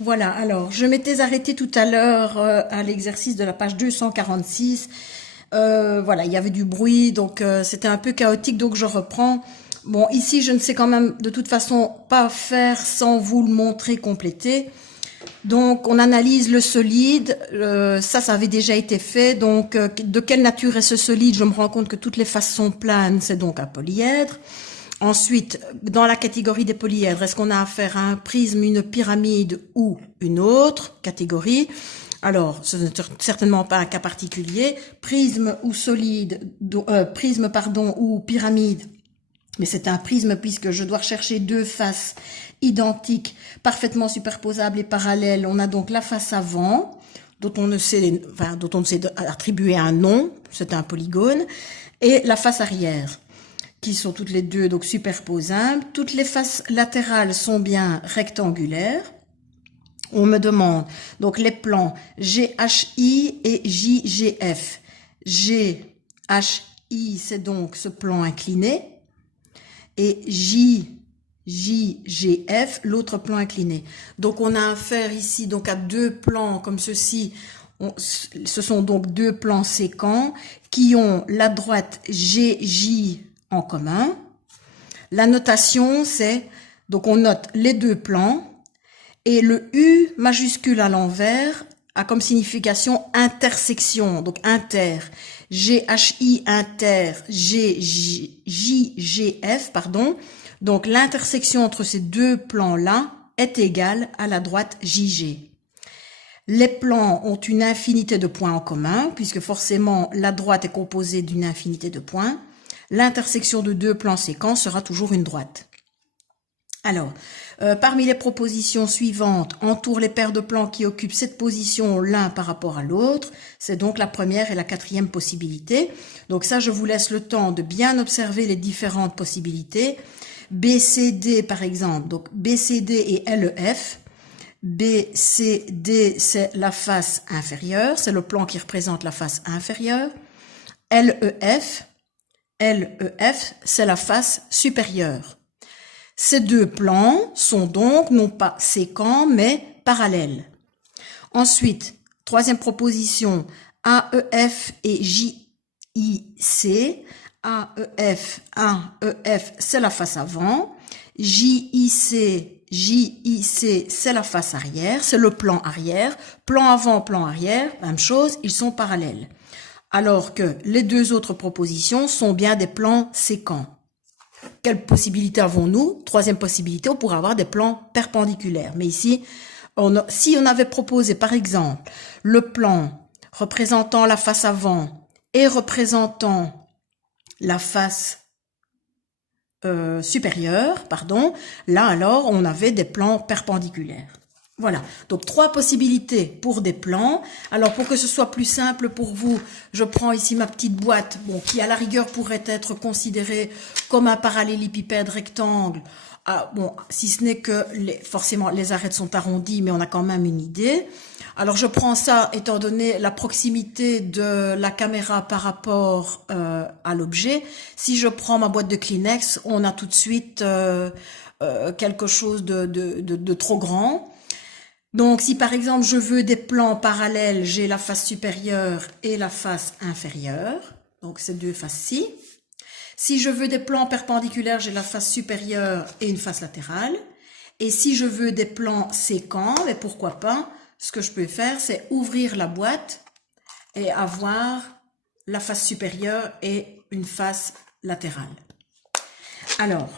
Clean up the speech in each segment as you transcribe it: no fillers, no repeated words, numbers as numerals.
Voilà, alors je m'étais arrêtée tout à l'heure à l'exercice de la page 246. Voilà, il y avait du bruit, donc c'était un peu chaotique, donc je reprends. Bon, ici, je ne sais quand même de toute façon pas faire sans vous le montrer complété. Donc, on analyse le solide. Ça avait déjà été fait. Donc, de quelle nature est ce solide? Je me rends compte que toutes les faces sont planes, c'est donc un polyèdre. Ensuite, dans la catégorie des polyèdres, est-ce qu'on a affaire à un prisme, une pyramide ou une autre catégorie? Alors, ce n'est certainement pas un cas particulier. Prisme ou solide, prisme pardon, ou pyramide. Mais c'est un prisme puisque je dois rechercher deux faces identiques, parfaitement superposables et parallèles. On a donc la face avant, dont on ne sait attribuer un nom, c'est un polygone, et la face arrière, qui sont toutes les deux donc superposables. Toutes les faces latérales sont bien rectangulaires. On me demande donc les plans GHI et JGF. GHI, c'est donc ce plan incliné, et JGF, l'autre plan incliné. Donc on a affaire ici donc à deux plans comme ceci. Ce sont donc deux plans séquents qui ont la droite GJ en commun. La notation, c'est, donc on note les deux plans, et le U majuscule à l'envers a comme signification intersection, donc inter. GHI inter JGF, pardon. Donc l'intersection entre ces deux plans-là est égale à la droite JG. Les plans ont une infinité de points en commun, puisque forcément la droite est composée d'une infinité de points. L'intersection de deux plans séquents sera toujours une droite. Alors, parmi les propositions suivantes, entoure les paires de plans qui occupent cette position l'un par rapport à l'autre. C'est donc la première et la quatrième possibilité. Donc ça, je vous laisse le temps de bien observer les différentes possibilités. BCD, par exemple, donc BCD et LEF. BCD, c'est la face inférieure, c'est le plan qui représente la face inférieure. LEF, c'est la face supérieure. Ces deux plans sont donc non pas séquents, mais parallèles. Ensuite, troisième proposition, AEF et JIC. AEF, c'est la face avant. JIC, c'est la face arrière, c'est le plan arrière. Plan avant, plan arrière, même chose, ils sont parallèles. Alors que les deux autres propositions sont bien des plans séquents. Quelle possibilité avons-nous? Troisième possibilité, on pourrait avoir des plans perpendiculaires. Mais ici, si on avait proposé par exemple le plan représentant la face avant et représentant la face supérieure, pardon, là alors on avait des plans perpendiculaires. Voilà, donc trois possibilités pour des plans. Alors pour que ce soit plus simple pour vous, je prends ici ma petite boîte, bon, qui à la rigueur pourrait être considérée comme un parallélépipède rectangle. Ah, bon, si ce n'est que forcément les arêtes sont arrondies, mais on a quand même une idée. Alors je prends ça étant donné la proximité de la caméra par rapport à l'objet. Si je prends ma boîte de Kleenex, on a tout de suite quelque chose de trop grand. Donc, si par exemple je veux des plans parallèles, j'ai la face supérieure et la face inférieure, donc ces deux faces-ci. Si je veux des plans perpendiculaires, j'ai la face supérieure et une face latérale. Et si je veux des plans séquents, mais pourquoi pas, ce que je peux faire, c'est ouvrir la boîte et avoir la face supérieure et une face latérale. Alors,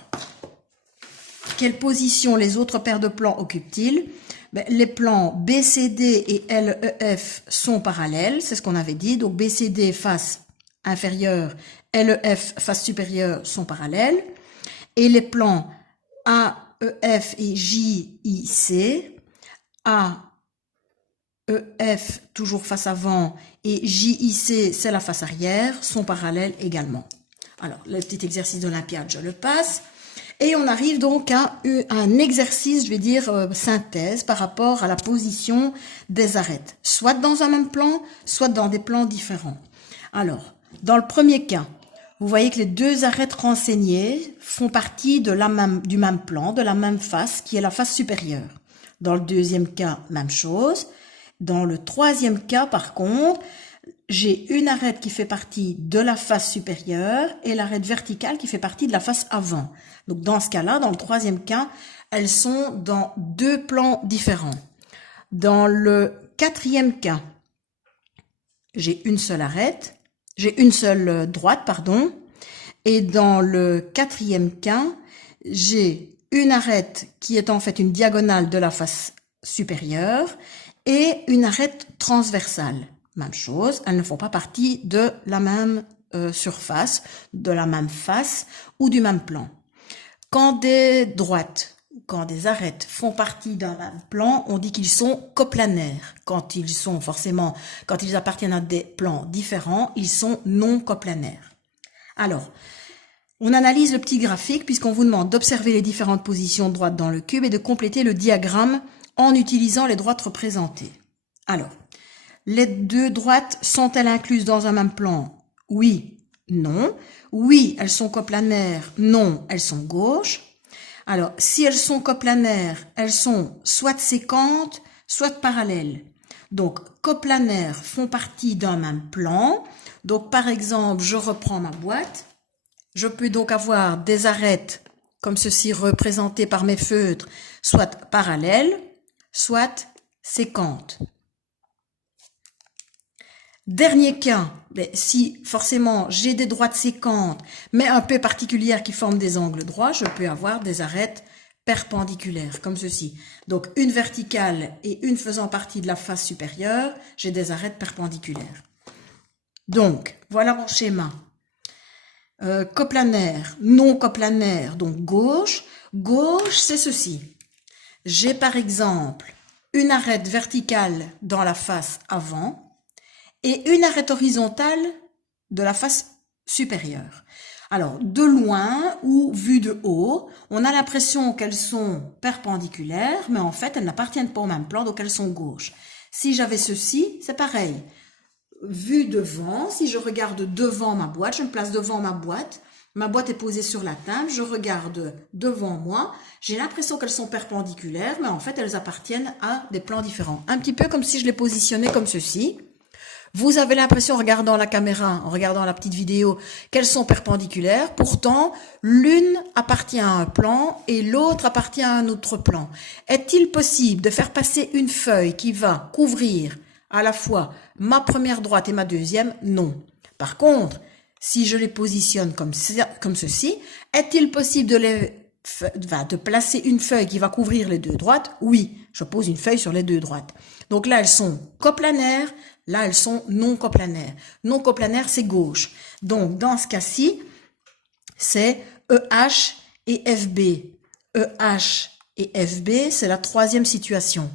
quelle position les autres paires de plans occupent-ils? Les plans BCD et LEF sont parallèles, c'est ce qu'on avait dit. Donc BCD face inférieure, LEF face supérieure sont parallèles. Et les plans AEF et JIC, AEF toujours face avant et JIC c'est la face arrière, sont parallèles également. Alors le petit exercice d'Olympiade, je le passe. Et on arrive donc à un exercice, je vais dire, synthèse par rapport à la position des arêtes, soit dans un même plan, soit dans des plans différents. Alors, dans le premier cas, vous voyez que les deux arêtes renseignées font partie de du même plan, de la même face, qui est la face supérieure. Dans le deuxième cas, même chose. Dans le troisième cas, par contre, j'ai une arête qui fait partie de la face supérieure et l'arête verticale qui fait partie de la face avant. Donc dans ce cas-là, dans le troisième cas, elles sont dans deux plans différents. Dans le quatrième cas, j'ai une seule arête, j'ai une seule droite, pardon. Et dans le quatrième cas, j'ai une arête qui est en fait une diagonale de la face supérieure et une arête transversale. Même chose, elles ne font pas partie de la même surface, de la même face ou du même plan. Quand des droites, quand des arêtes font partie d'un même plan, on dit qu'ils sont coplanaires. Quand ils appartiennent à des plans différents, ils sont non coplanaires. Alors, on analyse le petit graphique puisqu'on vous demande d'observer les différentes positions de droite dans le cube et de compléter le diagramme en utilisant les droites représentées. Alors, les deux droites sont-elles incluses dans un même plan? Oui, non. Oui, elles sont coplanaires. Non, elles sont gauches. Alors, si elles sont coplanaires, elles sont soit sécantes, soit parallèles. Donc, coplanaires font partie d'un même plan. Donc, par exemple, je reprends ma boîte. Je peux donc avoir des arêtes comme ceci représentées par mes feutres, soit parallèles, soit sécantes. Dernier cas, si forcément j'ai des droites sécantes, mais un peu particulières qui forment des angles droits, je peux avoir des arêtes perpendiculaires, comme ceci. Donc une verticale et une faisant partie de la face supérieure, j'ai des arêtes perpendiculaires. Donc, voilà mon schéma. Coplanaire, non coplanaire, donc gauche. Gauche, c'est ceci. J'ai par exemple une arête verticale dans la face avant, et une arête horizontale de la face supérieure. Alors, de loin ou vu de haut, on a l'impression qu'elles sont perpendiculaires, mais en fait, elles n'appartiennent pas au même plan, donc elles sont gauches. Si j'avais ceci, c'est pareil. Vu devant, si je regarde devant ma boîte, je me place devant ma boîte est posée sur la table, je regarde devant moi, j'ai l'impression qu'elles sont perpendiculaires, mais en fait, elles appartiennent à des plans différents. Un petit peu comme si je les positionnais comme ceci. Vous avez l'impression, en regardant la caméra, en regardant la petite vidéo, qu'elles sont perpendiculaires. Pourtant, l'une appartient à un plan et l'autre appartient à un autre plan. Est-il possible de faire passer une feuille qui va couvrir à la fois ma première droite et ma deuxième? Non. Par contre, si je les positionne comme ceci, est-il possible de placer une feuille qui va couvrir les deux droites? Oui, je pose une feuille sur les deux droites. Donc là, elles sont coplanaires. Là, elles sont non coplanaires. Non coplanaires, c'est gauche. Donc, dans ce cas-ci, c'est EH et FB. EH et FB, c'est la troisième situation.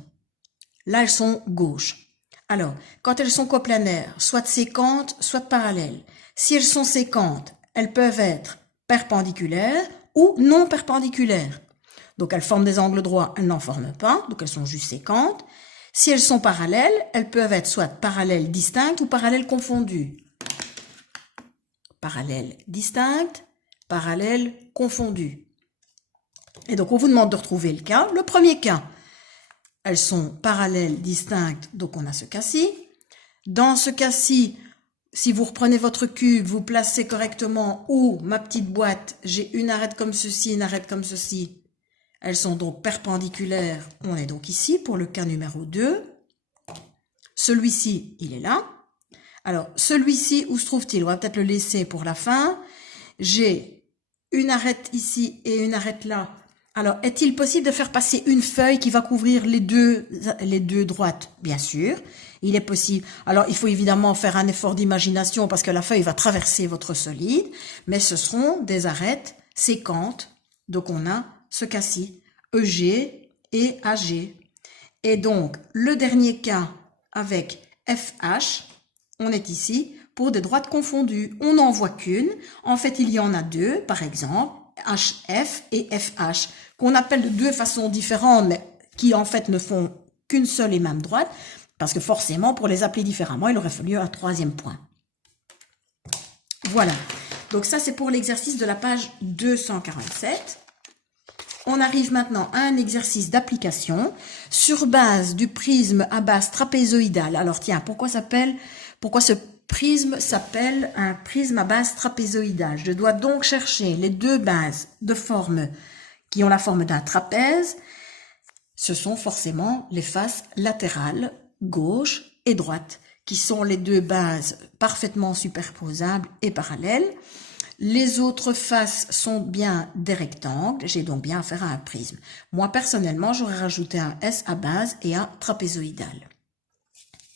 Là, elles sont gauches. Alors, quand elles sont coplanaires, soit sécantes, soit parallèles. Si elles sont sécantes, elles peuvent être perpendiculaires ou non perpendiculaires. Donc, elles forment des angles droits, elles n'en forment pas, donc elles sont juste sécantes. Si elles sont parallèles, elles peuvent être soit parallèles distinctes ou parallèles confondues. Parallèles distinctes, parallèles confondues. Et donc, on vous demande de retrouver le cas. Le premier cas, elles sont parallèles distinctes, donc on a ce cas-ci. Dans ce cas-ci, si vous reprenez votre cube, vous placez correctement où ma petite boîte, j'ai une arête comme ceci, une arête comme ceci. Elles sont donc perpendiculaires. On est donc ici pour le cas numéro 2. Celui-ci, il est là. Alors, celui-ci, où se trouve-t-il? On va peut-être le laisser pour la fin. J'ai une arête ici et une arête là. Alors, est-il possible de faire passer une feuille qui va couvrir les deux droites? Bien sûr, il est possible. Alors, il faut évidemment faire un effort d'imagination parce que la feuille va traverser votre solide, mais ce seront des arêtes sécantes. Donc, on a ce cas-ci, EG et AG. Et donc, le dernier cas avec FH, on est ici pour des droites confondues. On n'en voit qu'une. En fait, il y en a deux, par exemple, HF et FH, qu'on appelle de deux façons différentes, mais qui en fait ne font qu'une seule et même droite, parce que forcément, pour les appeler différemment, il aurait fallu un troisième point. Voilà. Donc ça, c'est pour l'exercice de la page 247. On arrive maintenant à un exercice d'application sur base du prisme à base trapézoïdale. Alors tiens, pourquoi ce prisme s'appelle un prisme à base trapézoïdale? Je dois donc chercher les deux bases de forme qui ont la forme d'un trapèze. Ce sont forcément les faces latérales, gauche et droite, qui sont les deux bases parfaitement superposables et parallèles. Les autres faces sont bien des rectangles, j'ai donc bien affaire à un prisme. Moi, personnellement, j'aurais rajouté un S à base et un trapézoïdal.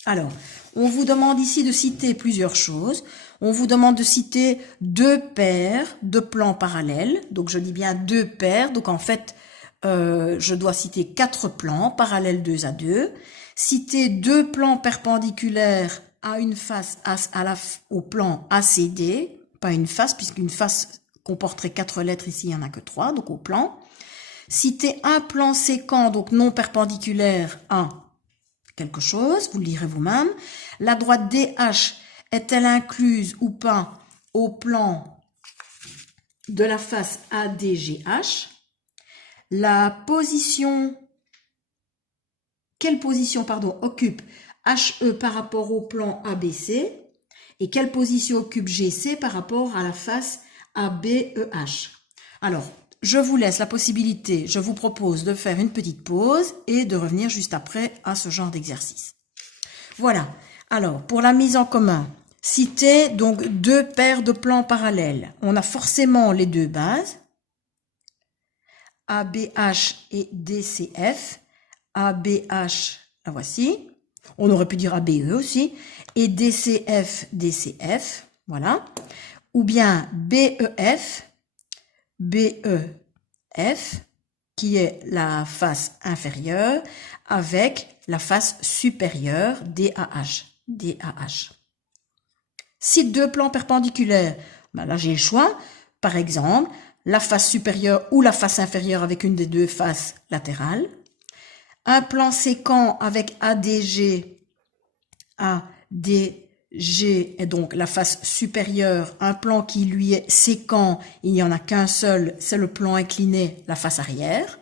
Alors, on vous demande ici de citer plusieurs choses. On vous demande de citer deux paires de plans parallèles. Donc, je dis bien deux paires. Donc, en fait, je dois citer 4 plans parallèles 2 à 2. Citer deux plans perpendiculaires à une face au plan ACD. Pas une face, puisqu'une face comporterait 4 lettres, ici il n'y en a que 3, donc au plan. Citer un plan séquent, donc non perpendiculaire à quelque chose, vous le lirez vous-même. La droite DH est-elle incluse ou pas au plan de la face ADGH? La position, quelle position, occupe HE par rapport au plan ABC? Et quelle position occupe GC par rapport à la face ABEH? Alors, je vous laisse la possibilité, je vous propose de faire une petite pause et de revenir juste après à ce genre d'exercice. Voilà. Alors, pour la mise en commun, citer donc deux paires de plans parallèles. On a forcément les deux bases, ABH et DCF. ABH, la voici. On aurait pu dire ABE aussi. Et DCF, DCF, voilà. Ou bien BEF, BEF, qui est la face inférieure, avec la face supérieure, DAH, DAH. Si deux plans perpendiculaires, ben là j'ai le choix. Par exemple, la face supérieure ou la face inférieure avec une des deux faces latérales. Un plan séquent avec ADG, ADG est donc la face supérieure, un plan qui lui est séquent, il n'y en a qu'un seul, c'est le plan incliné, la face arrière.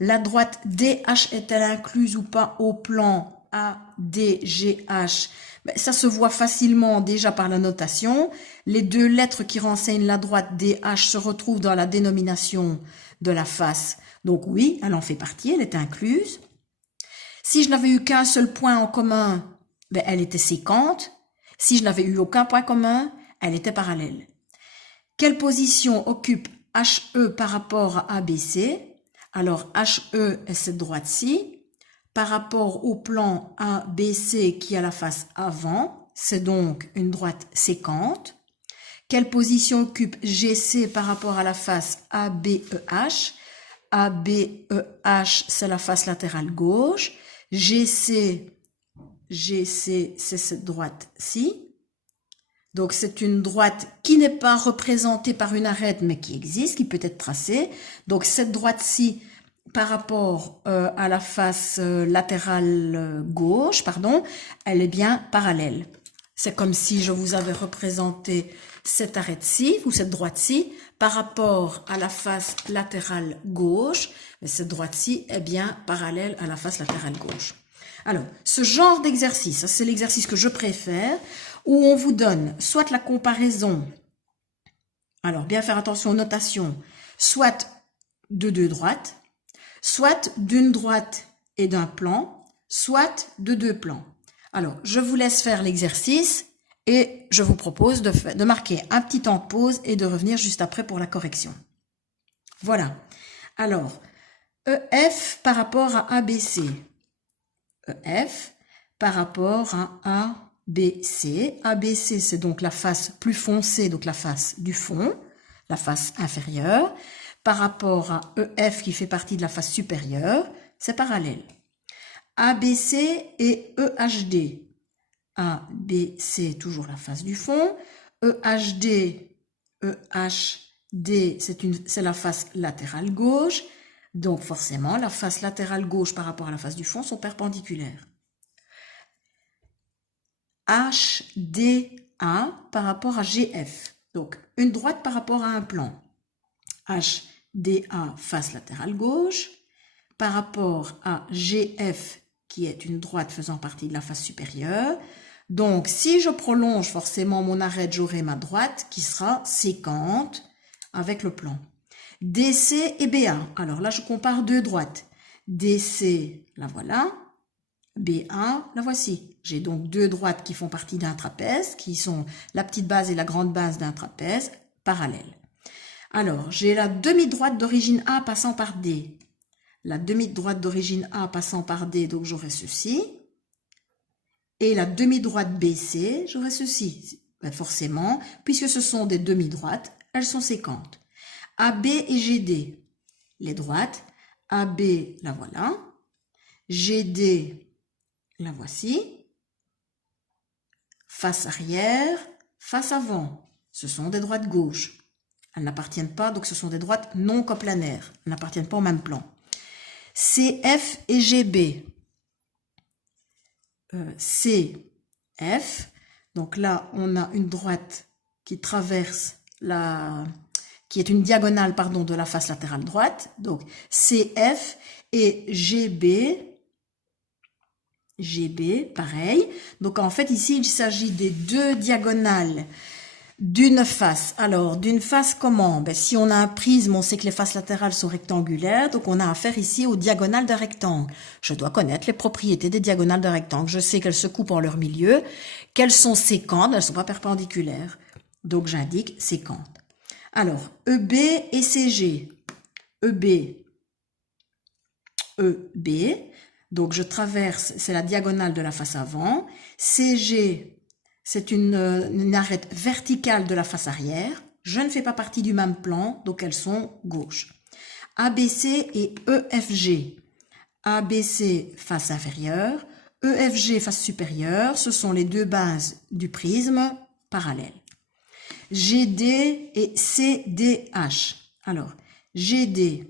La droite DH est-elle incluse ou pas au plan ADGH? Ça se voit facilement déjà par la notation. Les deux lettres qui renseignent la droite DH se retrouvent dans la dénomination de la face. Donc oui, elle en fait partie, elle est incluse. Si je n'avais eu qu'un seul point en commun, elle était séquente. Si je n'avais eu aucun point commun, elle était parallèle. Quelle position occupe HE par rapport à ABC? Alors HE est cette droite-ci. Par rapport au plan ABC qui a la face avant, c'est donc une droite séquente. Quelle position occupe GC par rapport à la face ABEH? ABEH, c'est la face latérale gauche. GC, c'est cette droite-ci. Donc, c'est une droite qui n'est pas représentée par une arête, mais qui existe, qui peut être tracée. Donc, cette droite-ci, par rapport à la face latérale gauche, elle est bien parallèle. C'est comme si je vous avais représenté cette arête-ci ou cette droite-ci par rapport à la face latérale gauche. Mais cette droite-ci est bien parallèle à la face latérale gauche. Alors, ce genre d'exercice, c'est l'exercice que je préfère, où on vous donne soit la comparaison, alors bien faire attention aux notations, soit de deux droites, soit d'une droite et d'un plan, soit de deux plans. Alors, je vous laisse faire l'exercice et je vous propose de marquer un petit temps de pause et de revenir juste après pour la correction. Voilà. Alors, EF par rapport à ABC. EF par rapport à ABC. ABC, c'est donc la face plus foncée, donc la face du fond, la face inférieure. Par rapport à EF qui fait partie de la face supérieure, c'est parallèle. ABC et EHD. ABC, toujours la face du fond. EHD, c'est la face latérale gauche. Donc forcément, la face latérale gauche par rapport à la face du fond sont perpendiculaires. HDA par rapport à GF. Donc, une droite par rapport à un plan. HDA face latérale gauche, par rapport à GF, qui est une droite faisant partie de la face supérieure. Donc, si je prolonge forcément mon arête, j'aurai ma droite qui sera sécante avec le plan. DC et BA. Alors là, je compare deux droites. DC, la voilà. BA, la voici. J'ai donc deux droites qui font partie d'un trapèze, qui sont la petite base et la grande base d'un trapèze parallèles. Alors, j'ai la demi-droite d'origine A passant par D. La demi-droite d'origine A passant par D, donc j'aurai ceci. Et la demi-droite BC, j'aurai ceci. Ben forcément, puisque ce sont des demi-droites, elles sont séquentes. AB et GD, les droites. AB, la voilà. GD, la voici. Face arrière, face avant. Ce sont des droites gauches. Elles n'appartiennent pas, donc ce sont des droites non coplanaires. Elles n'appartiennent pas au même plan. CF et GB. CF. Donc là, on a une droite qui traverse qui est une diagonale, pardon, de la face latérale droite. Donc CF et GB. GB, pareil. Donc en fait, ici, il s'agit des deux diagonales d'une face. Alors, d'une face comment? Ben, si on a un prisme, on sait que les faces latérales sont rectangulaires, donc on a affaire ici aux diagonales d'un rectangle. Je dois connaître les propriétés des diagonales d'un rectangle. Je sais qu'elles se coupent en leur milieu, qu'elles sont séquentes, elles ne sont pas perpendiculaires. Donc j'indique séquentes. Alors, EB et CG. EB, donc je traverse, c'est la diagonale de la face avant. CG, c'est une arête verticale de la face arrière. Je ne fais pas partie du même plan, donc elles sont gauches. ABC et EFG. ABC face inférieure, EFG face supérieure, ce sont les deux bases du prisme parallèles. GD et CDH. Alors, GD,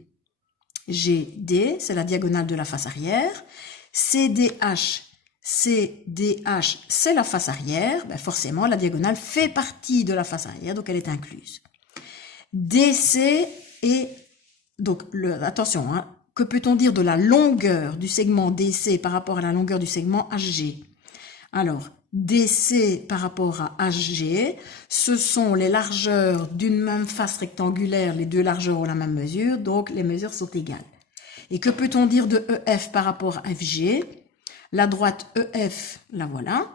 c'est la diagonale de la face arrière. CDH, c'est la face arrière. Ben forcément, la diagonale fait partie de la face arrière, donc elle est incluse. DC et... Donc, attention, hein, que peut-on dire de la longueur du segment DC par rapport à la longueur du segment HG? Alors, DC par rapport à HG, ce sont les largeurs d'une même face rectangulaire, les deux largeurs ont la même mesure, donc les mesures sont égales. Et que peut-on dire de EF par rapport à FG? La droite EF, la voilà.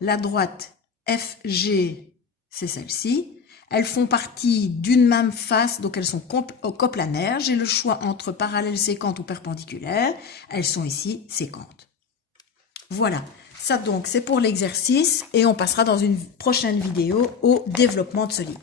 La droite FG, c'est celle-ci. Elles font partie d'une même face, donc elles sont coplanaires. J'ai le choix entre parallèles séquentes ou perpendiculaires. Elles sont ici séquentes. Voilà. Ça donc, c'est pour l'exercice et on passera dans une prochaine vidéo au développement de solide.